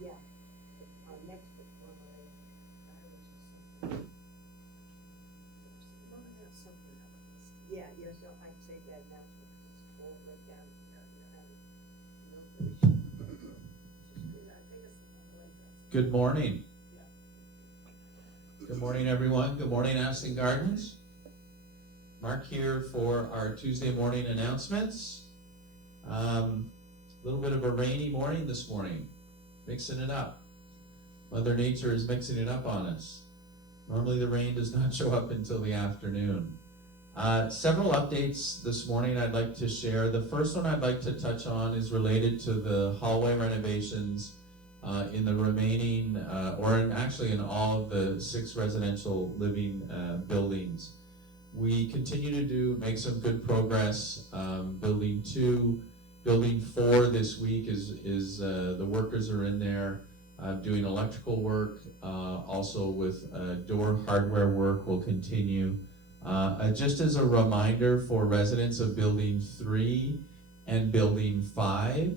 Yeah. Next week, one of the, yeah, yeah, so I'd say that announcement, because it's full right down, Good morning. Good morning, everyone. Good morning, Aston Gardens. Mark here for our Tuesday morning announcements. A little bit of a rainy morning this morning, mixing it up. Mother Nature is mixing it up on us. Normally the rain does not show up until the afternoon. Several updates this morning I'd like to share. The first one I'd like to touch on is related to the hallway renovations in the remaining, actually in all of the 6 residential living buildings. We continue to make some good progress. Building 2, building 4 this week is the workers are in there doing electrical work, also with door hardware work will continue. Just as a reminder for residents of Building 3 and Building 5,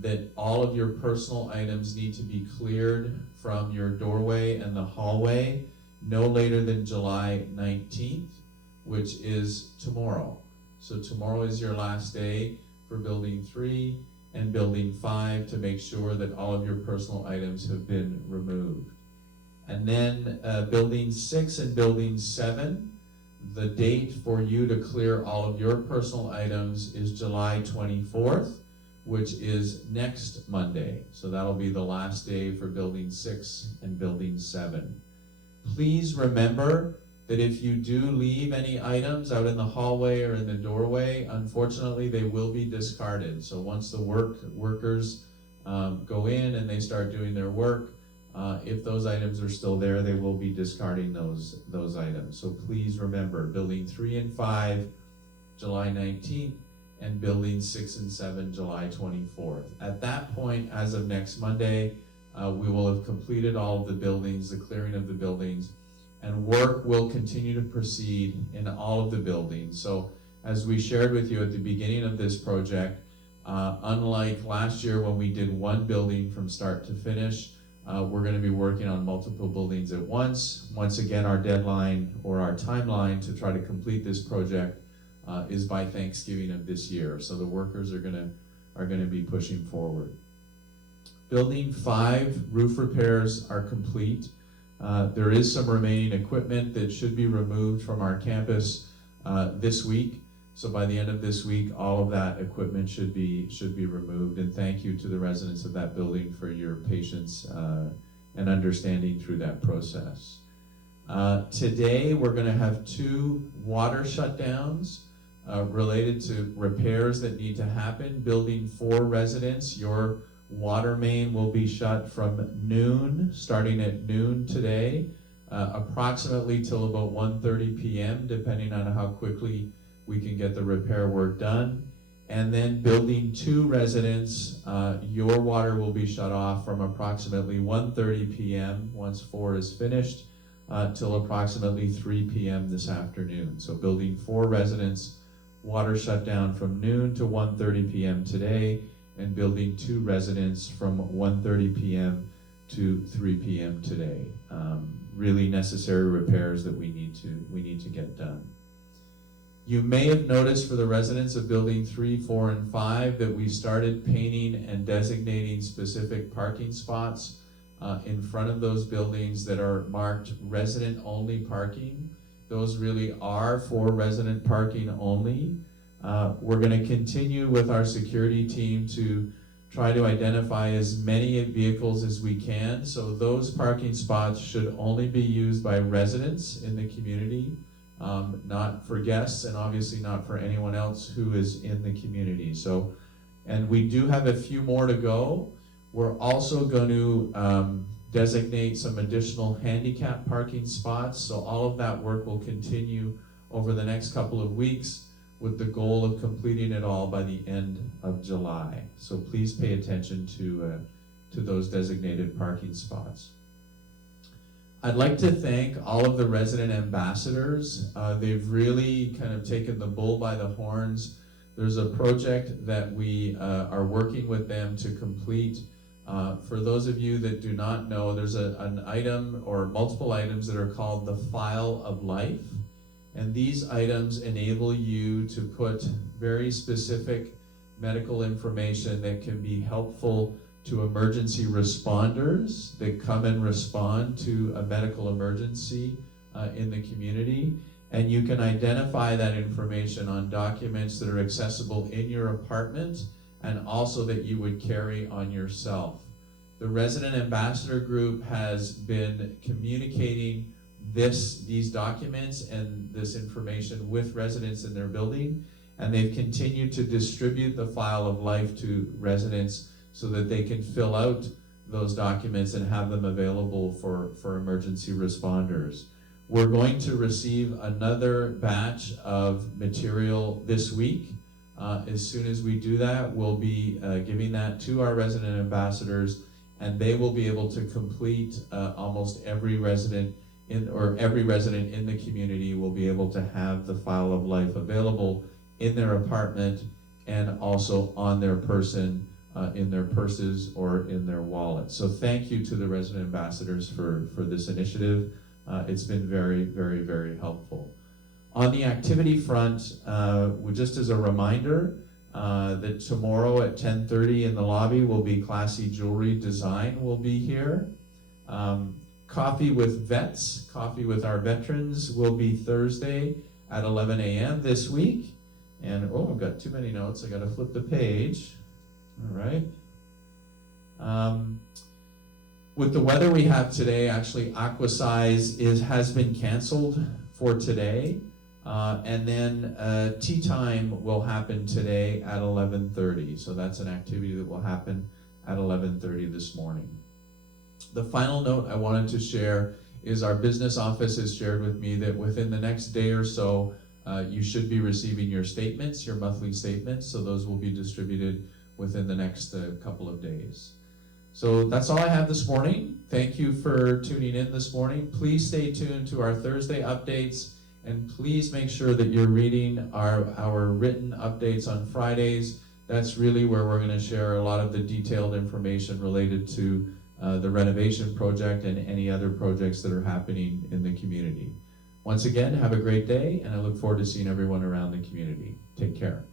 that all of your personal items need to be cleared from your doorway and the hallway no later than July 19th, which is tomorrow. So tomorrow is your last day for Building 3 and Building 5 to make sure that all of your personal items have been removed. And then Building 6 and Building 7, the date for you to clear all of your personal items is July 24th, which is next Monday. So that'll be the last day for Building 6 and Building 7. Please remember that if you do leave any items out in the hallway or in the doorway, unfortunately they will be discarded. So once the workers go in and they start doing their work, if those items are still there, they will be discarding those items. So please remember, Building 3 and 5, July 19th, and Building 6 and 7, July 24th. At that point, as of next Monday, we will have completed all of the buildings, the clearing of the buildings, and work will continue to proceed in all of the buildings. So as we shared with you at the beginning of this project, unlike last year when we did one building from start to finish, we're going to be working on multiple buildings at once. Once again, our deadline or our timeline to try to complete this project is by Thanksgiving of this year. So the workers are going to be pushing forward. Building 5 roof repairs are complete. There is some remaining equipment that should be removed from our campus this week. So by the end of this week, all of that equipment should be removed. And thank you to the residents of that building for your patience and understanding through that process. Today, we're going to have 2 water shutdowns related to repairs that need to happen. Building 4 residents, your water main will be shut from noon, starting at noon today, approximately till about 1:30 p.m., depending on how quickly we can get the repair work done. And then Building 2 residents, your water will be shut off from approximately 1:30 p.m. once 4 is finished, till approximately 3 p.m. this afternoon. So Building 4 residents, water shut down from noon to 1:30 p.m. today, and Building 2 residents from 1:30 p.m. to 3 p.m. today. Really necessary repairs that we need to get done. You may have noticed for the residents of Building 3, 4, and 5 that we started painting and designating specific parking spots in front of those buildings that are marked resident-only parking. Those really are for resident parking only. We're going to continue with our security team to try to identify as many vehicles as we can. So those parking spots should only be used by residents in the community, not for guests, and obviously not for anyone else who is in the community. So, and we do have a few more to go. We're also going to designate some additional handicap parking spots. So all of that work will continue over the next couple of weeks, with the goal of completing it all by the end of July. So please pay attention to those designated parking spots. I'd like to thank all of the resident ambassadors. They've really kind of taken the bull by the horns. There's a project that we are working with them to complete For those of you that do not know, there's an item or multiple items that are called the File of Life. And these items enable you to put very specific medical information that can be helpful to emergency responders that come and respond to a medical emergency in the community. And you can identify that information on documents that are accessible in your apartment and also that you would carry on yourself. The Resident Ambassador Group has been communicating these documents and this information with residents in their building, and they've continued to distribute the File of Life to residents so that they can fill out those documents and have them available for emergency responders. We're going to receive another batch of material this week. As soon as we do that, we'll be giving that to our resident ambassadors, and they will be able to complete almost every resident in the community will be able to have the File of Life available in their apartment and also on their person, in their purses or in their wallet. So thank you to the resident ambassadors for this initiative. It's been very, very, very helpful. On the activity front, just as a reminder, that tomorrow at 10:30 in the lobby will be Classy Jewelry Design will be here. Coffee with Vets, Coffee with Our Veterans will be Thursday at 11 a.m. this week. And, oh, I've got too many notes. I got to flip the page. All right. With the weather we have today, actually Aquasize has been canceled for today. And then tea time will happen today at 11:30. So that's an activity that will happen at 11:30 this morning. The final note I wanted to share is our business office has shared with me that within the next day or so, you should be receiving your statements, your monthly statements. So those will be distributed within the next couple of days. So that's all I have this morning. Thank you for tuning in this morning. Please stay tuned to our Thursday updates, and please make sure that you're reading our written updates on Fridays. That's really where we're going to share a lot of the detailed information related to the renovation project and any other projects that are happening in the community. Once again, have a great day, and I look forward to seeing everyone around the community. Take care.